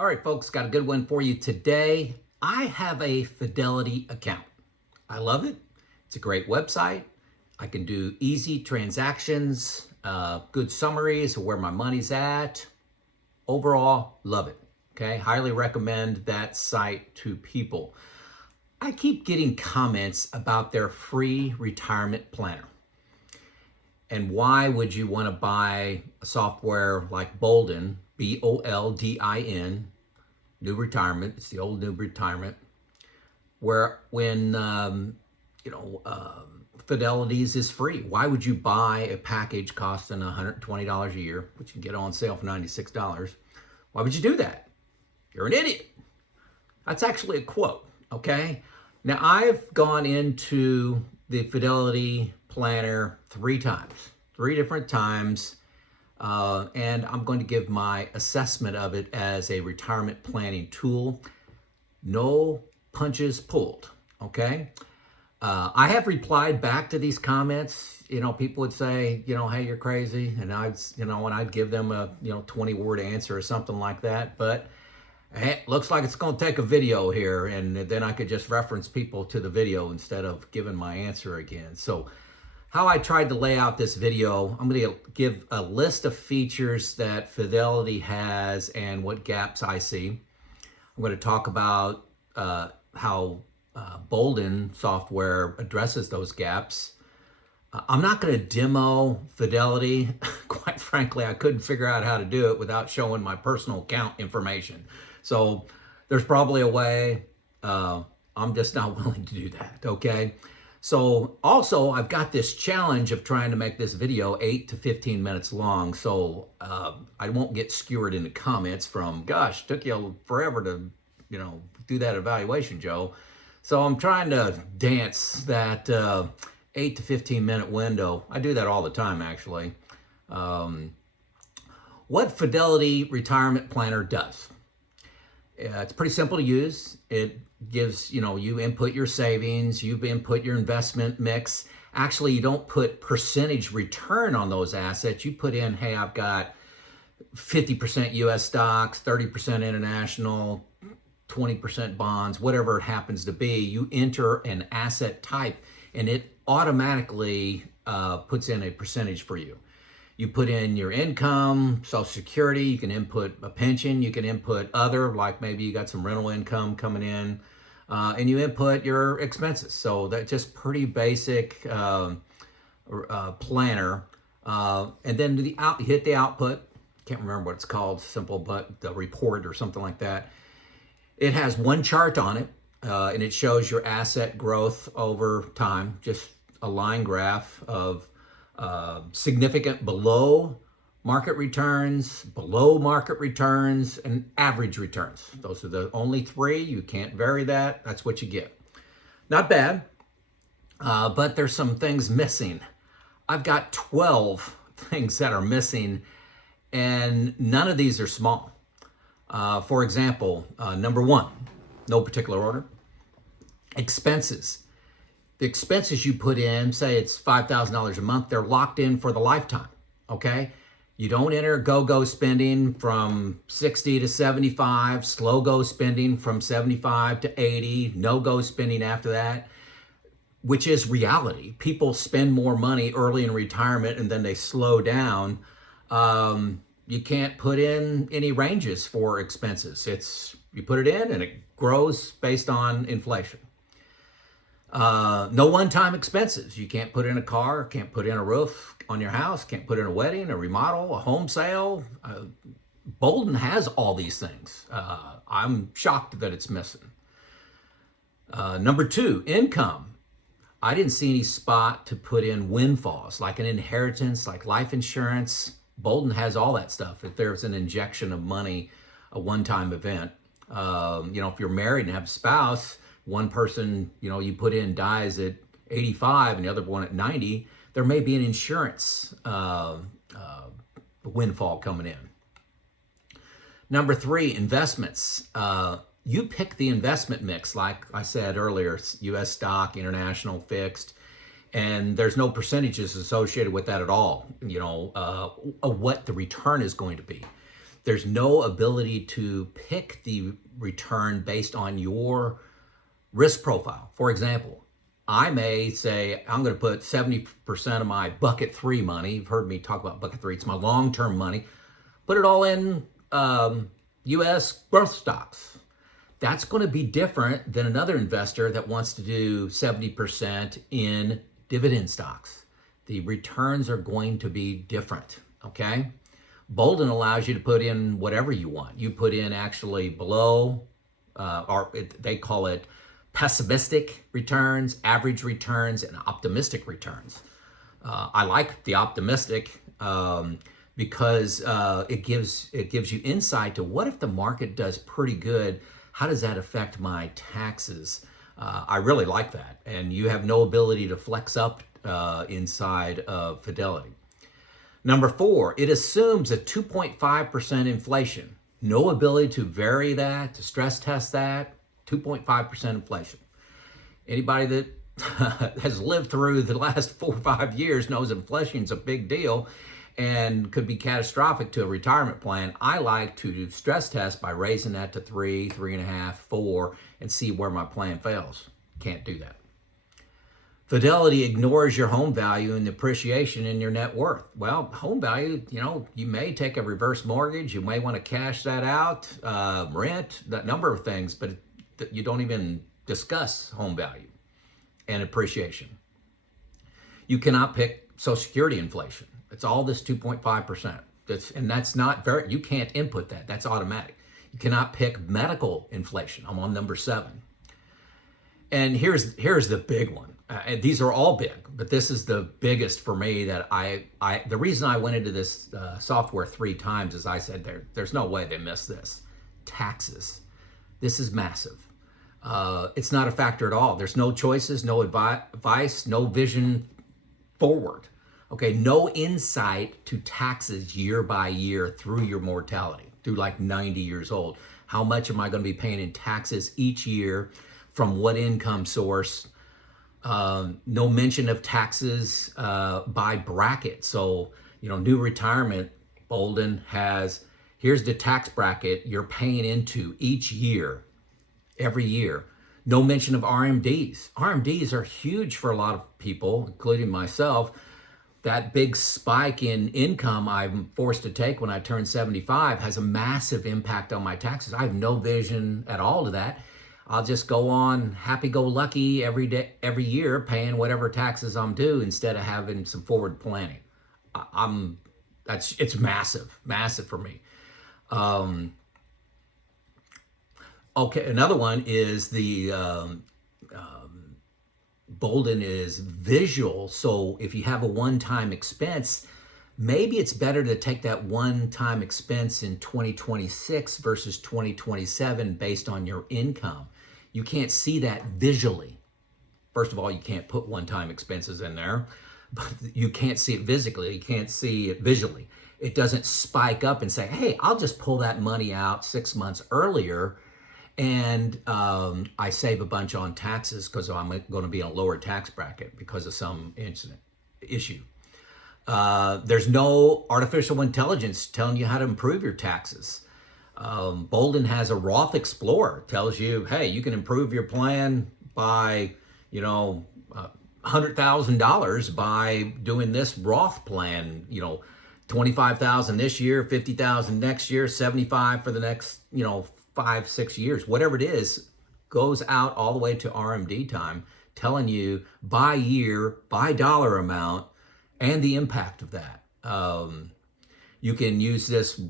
All right, folks, got a good one for you today. I have a Fidelity account. I love it. It's a great website. I can do easy transactions, good summaries of where my money's at. Overall, love it. Okay, highly recommend that site to people. I keep getting comments about their free retirement planner. And why would you want to buy a software like BOLDIN, BOLDIN, New Retirement? It's the old New Retirement, where when Fidelity's is free. Why would you buy a package costing $120 a year, which you can get on sale for $96? Why would you do that? You're an idiot. That's actually a quote. Okay. Now I've gone into the Fidelity planner three different times, and I'm going to give my assessment of it as a retirement planning tool. No punches pulled, okay? I have replied back to these comments. People would say, hey, you're crazy, and I'd give them a 20-word answer or something like that. But hey, looks like it's going to take a video here, and then I could just reference people to the video instead of giving my answer again. So how I tried to lay out this video, I'm going to give a list of features that Fidelity has and what gaps I see. I'm going to talk about how BOLDIN software addresses those gaps. I'm not going to demo Fidelity. Quite frankly, I couldn't figure out how to do it without showing my personal account information. So there's probably a way. I'm just not willing to do that, okay? So also, I've got this challenge of trying to make this video 8 to 15 minutes long, so I won't get skewered into comments from, gosh, took you forever to, do that evaluation, Joe. So I'm trying to dance that 8 to 15 minute window. I do that all the time, actually. What Fidelity Retirement Planner does. It's pretty simple to use. It gives, you input your savings, you input your investment mix. Actually, you don't put percentage return on those assets. You put in, hey, I've got 50% US stocks, 30% international, 20% bonds, whatever it happens to be. You enter an asset type and it automatically puts in a percentage for you. You put in your income, Social Security, you can input a pension, you can input other, like maybe you got some rental income coming in, and you input your expenses. So that's just pretty basic planner. And then hit the output. Can't remember what it's called, simple, but the report or something like that. It has one chart on it, and it shows your asset growth over time, just a line graph of significant below market returns, and average returns. Those are the only three. You can't vary that. That's what you get. Not bad, but there's some things missing. I've got 12 things that are missing, and none of these are small. For example, number one, no particular order, expenses. The expenses you put in, say it's $5,000 a month, they're locked in for the lifetime, okay? You don't enter go-go spending from 60 to 75, slow-go spending from 75 to 80, no-go spending after that, which is reality. People spend more money early in retirement and then they slow down. You can't put in any ranges for expenses. You put it in and it grows based on inflation. No one-time expenses. You can't put in a car, can't put in a roof on your house, can't put in a wedding, a remodel, a home sale. BOLDIN has all these things. I'm shocked that it's missing. Number two, income. I didn't see any spot to put in windfalls, like an inheritance, like life insurance. BOLDIN has all that stuff. If there's an injection of money, a one-time event. If you're married and have a spouse, one person, you put in dies at 85 and the other one at 90, there may be an insurance windfall coming in. Number three, investments. You pick the investment mix, like I said earlier, US stock, international, fixed, and there's no percentages associated with that at all, what the return is going to be. There's no ability to pick the return based on your risk profile. For example, I may say I'm going to put 70% of my bucket 3 money. You've heard me talk about bucket 3. It's my long-term money. Put it all in U.S. growth stocks. That's going to be different than another investor that wants to do 70% in dividend stocks. The returns are going to be different, okay? BOLDIN allows you to put in whatever you want. You put in actually below, they call it pessimistic returns, average returns, and optimistic returns. I like the optimistic because it gives you insight to what if the market does pretty good. How does that affect my taxes? I really like that. And you have no ability to flex up inside of Fidelity. Number 4, it assumes a 2.5% inflation. No ability to vary that, to stress test that. 2.5% inflation. Anybody that has lived through the last 4 or 5 years knows inflation is a big deal and could be catastrophic to a retirement plan. I like to stress test by raising that to 3, 3.5, 4, and see where my plan fails. Can't do that. Fidelity ignores your home value and the appreciation in your net worth. Well, home value, you may take a reverse mortgage. You may want to cash that out, rent, that number of things, but you don't even discuss home value and appreciation. You cannot pick Social Security inflation. It's all this 2.5%. That's not very, you can't input that. That's automatic. You cannot pick medical inflation. I'm on number 7. And here's the big one. These are all big, but this is the biggest for me that the reason I went into this software 3 times is I said there's no way they missed this. Taxes. This is massive. It's not a factor at all. There's no choices, no advice, no vision forward. Okay, no insight to taxes year by year through your mortality, through like 90 years old. How much am I going to be paying in taxes each year? From what income source? No mention of taxes by bracket. So, new retirement, BOLDIN has, here's the tax bracket you're paying into each year, every year. No mention of RMDs. RMDs are huge for a lot of people, including myself. That big spike in income I'm forced to take when I turn 75 has a massive impact on my taxes. I have no vision at all to that. I'll just go on happy-go-lucky every year, paying whatever taxes I'm due instead of having some forward planning. It's massive for me. Okay, another one is the BOLDIN is visual. So if you have a one-time expense, maybe it's better to take that one-time expense in 2026 versus 2027 based on your income. You can't see that visually. First of all, you can't put one-time expenses in there, but you can't see it physically. You can't see it visually. It doesn't spike up and say, hey, I'll just pull that money out 6 months earlier and I save a bunch on taxes because I'm going to be in a lower tax bracket because of some issue. There's no artificial intelligence telling you how to improve your taxes. BOLDIN has a Roth Explorer, tells you, hey, you can improve your plan by, $100,000 by doing this Roth plan, $25,000 this year, $50,000 next year, $75,000 for the next, 5-6 years, whatever it is, goes out all the way to RMD time, telling you by year, by dollar amount, and the impact of that. You can use this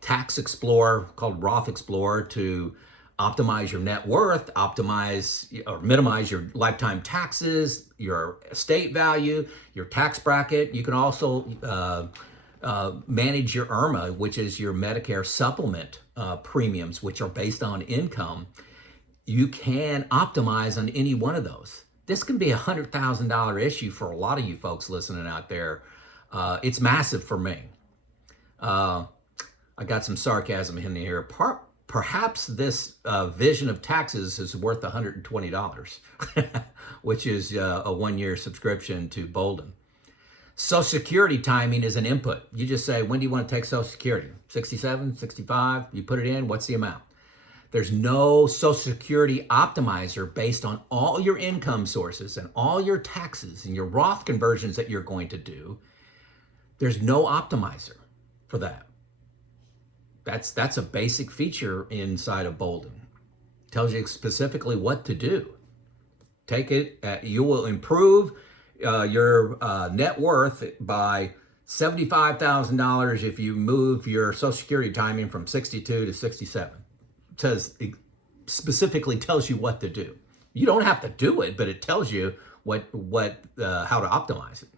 tax explorer called Roth Explorer to optimize your net worth, optimize or minimize your lifetime taxes, your estate value, your tax bracket. You can also manage your IRMA, which is your Medicare supplement premiums, which are based on income. You can optimize on any one of those. This can be a $100,000 issue for a lot of you folks listening out there. It's massive for me. I got some sarcasm in here. Perhaps this vision of taxes is worth $120, which is a 1-year subscription to BOLDIN. Social Security timing is an input. You just say, when do you want to take Social Security? 67, 65, you put it in, what's the amount? There's no Social Security optimizer based on all your income sources and all your taxes and your Roth conversions that you're going to do. There's no optimizer for that. That's a basic feature inside of BOLDIN. Tells you specifically what to do. Take it, you will improve your net worth by $75,000 if you move your Social Security timing from 62 to 67. It specifically tells you what to do. You don't have to do it, but it tells you how to optimize it.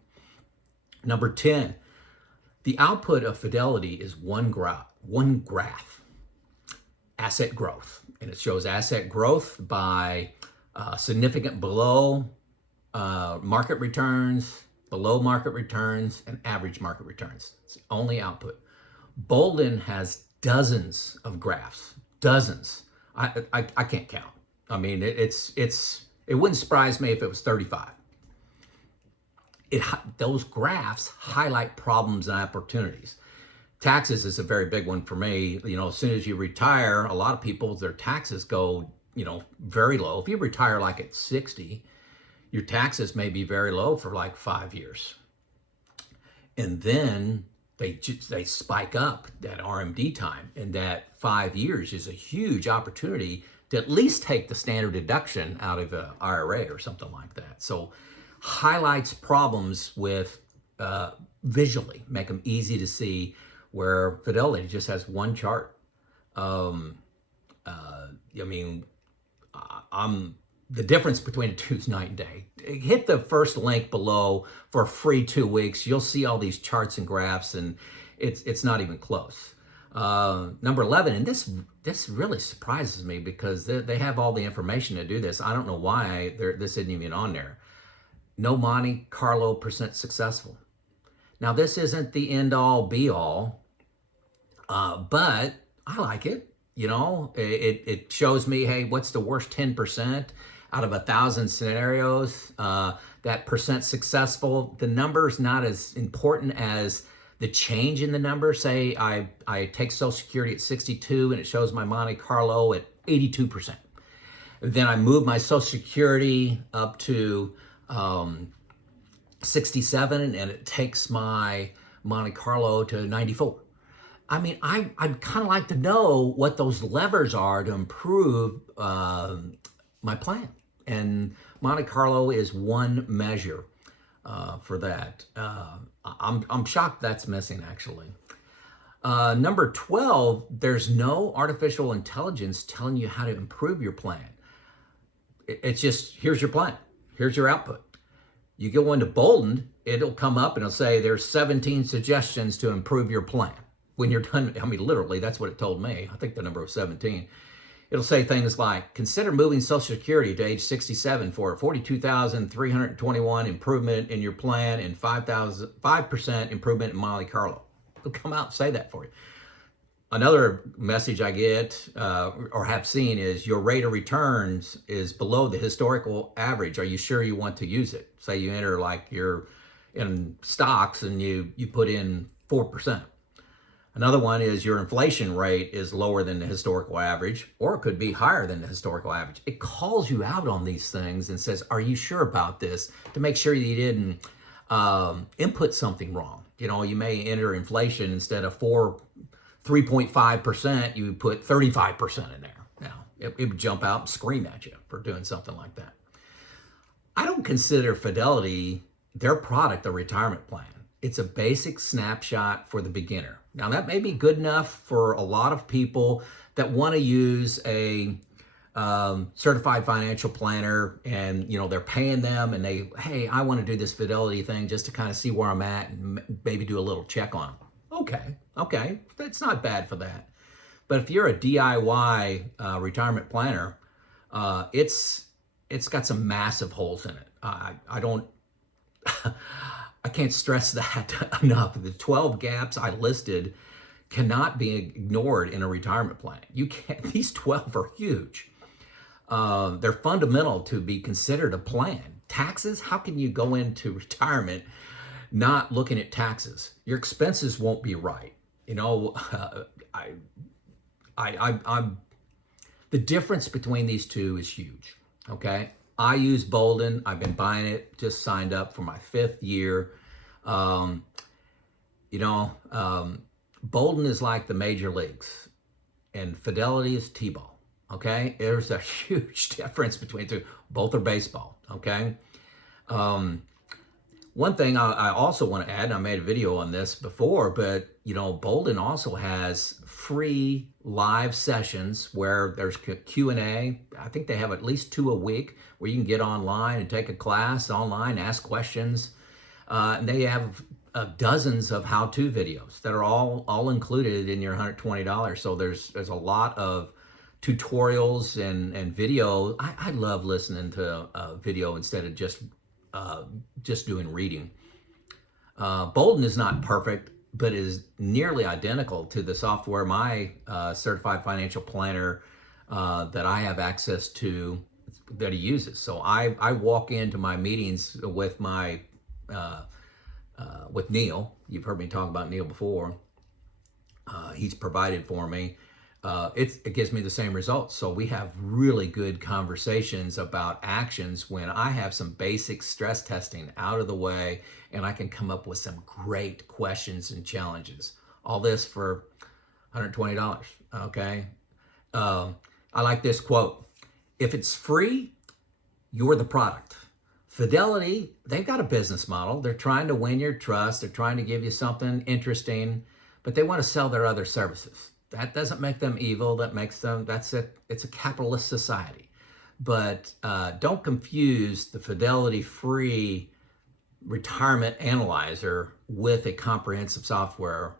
Number 10, the output of Fidelity is one graph, asset growth, and it shows asset growth by significant below market returns, below market returns, and average market returns. It's the only output. BOLDIN has dozens of graphs, dozens. I can't count. I mean, it wouldn't surprise me if it was 35. Those graphs highlight problems and opportunities. Taxes is a very big one for me. You know, as soon as you retire, a lot of people, their taxes go, very low. If you retire like at 60, your taxes may be very low for like 5 years. And then they spike up that RMD time, and that 5 years is a huge opportunity to at least take the standard deduction out of an IRA or something like that. So highlights problems with visually, make them easy to see, where Fidelity just has one chart. The difference between the two is night and day. Hit the first link below for a free 2 weeks. You'll see all these charts and graphs, and it's not even close. Number 11, and this really surprises me because they have all the information to do this. I don't know why this isn't even on there. No Monte Carlo percent successful. Now, this isn't the end all be all, but I like it. It shows me, hey, what's the worst 10% out of 1,000 scenarios? That percent successful, the number's not as important as the change in the number. Say I take Social Security at 62 and it shows my Monte Carlo at 82%. Then I move my Social Security up to 67 and it takes my Monte Carlo to 94. I mean, I'd kind of like to know what those levers are to improve my plan. And Monte Carlo is one measure for that. I'm shocked that's missing, actually. Number 12, there's no artificial intelligence telling you how to improve your plan. It's just, here's your plan. Here's your output. You go into BOLDIN, it'll come up and it'll say there's 17 suggestions to improve your plan. When you're done, I mean, literally, that's what it told me. I think the number was 17. It'll say things like, consider moving Social Security to age 67 for a $42,321 improvement in your plan and 5% improvement in Monte Carlo. It'll come out and say that for you. Another message I get or have seen is your rate of returns is below the historical average. Are you sure you want to use it? Say you enter like you're in stocks and you put in 4%. Another one is your inflation rate is lower than the historical average, or it could be higher than the historical average. It calls you out on these things and says, are you sure about this? To make sure you didn't input something wrong. You may enter inflation instead of 3.5%, you put 35% in there. Now, it would jump out and scream at you for doing something like that. I don't consider Fidelity their product a retirement plan. It's a basic snapshot for the beginner. Now, that may be good enough for a lot of people that want to use a certified financial planner, and they're paying them, and hey, I want to do this Fidelity thing just to kind of see where I'm at and maybe do a little check on them. Okay, that's not bad for that. But if you're a DIY retirement planner, it's got some massive holes in it. I can't stress that enough. The 12 gaps I listed cannot be ignored in a retirement plan. You can't. These 12 are huge. They're fundamental to be considered a plan. Taxes, how can you go into retirement not looking at taxes. Your expenses won't be right. You know, I'm the difference between these two is huge. Okay, I use BOLDIN. I've been buying it. Just signed up for my 5th year. Um, you know, BOLDIN is like the major leagues, and Fidelity is T-ball. Okay, there's a huge difference between the two. Both are baseball. Okay. One thing I also want to add, and I made a video on this before, but you know, BOLDIN also has free live sessions where there's Q&A. I think they have at least 2 a week where you can get online and take a class online, ask questions. And they have dozens of how-to videos that are all included in your $120. So there's a lot of tutorials and video. I love listening to video instead of just doing reading. BOLDIN is not perfect, but is nearly identical to the software my certified financial planner that I have access to that he uses. So I walk into my meetings with my with Neil. You've heard me talk about Neil before. He's provided for me. It gives me the same results. So we have really good conversations about actions when I have some basic stress testing out of the way and I can come up with some great questions and challenges. All this for $120, okay? I like this quote. If it's free, you're the product. Fidelity, they've got a business model. They're trying to win your trust. They're trying to give you something interesting, but they want to sell their other services. That doesn't make them evil. That makes them, that's it. It's a capitalist society. But don't confuse the Fidelity free retirement analyzer with a comprehensive software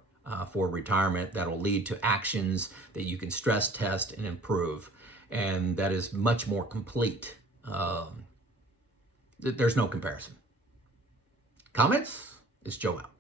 for retirement that'll lead to actions that you can stress test and improve. And that is much more complete. There's no comparison. Comments? It's Joe out.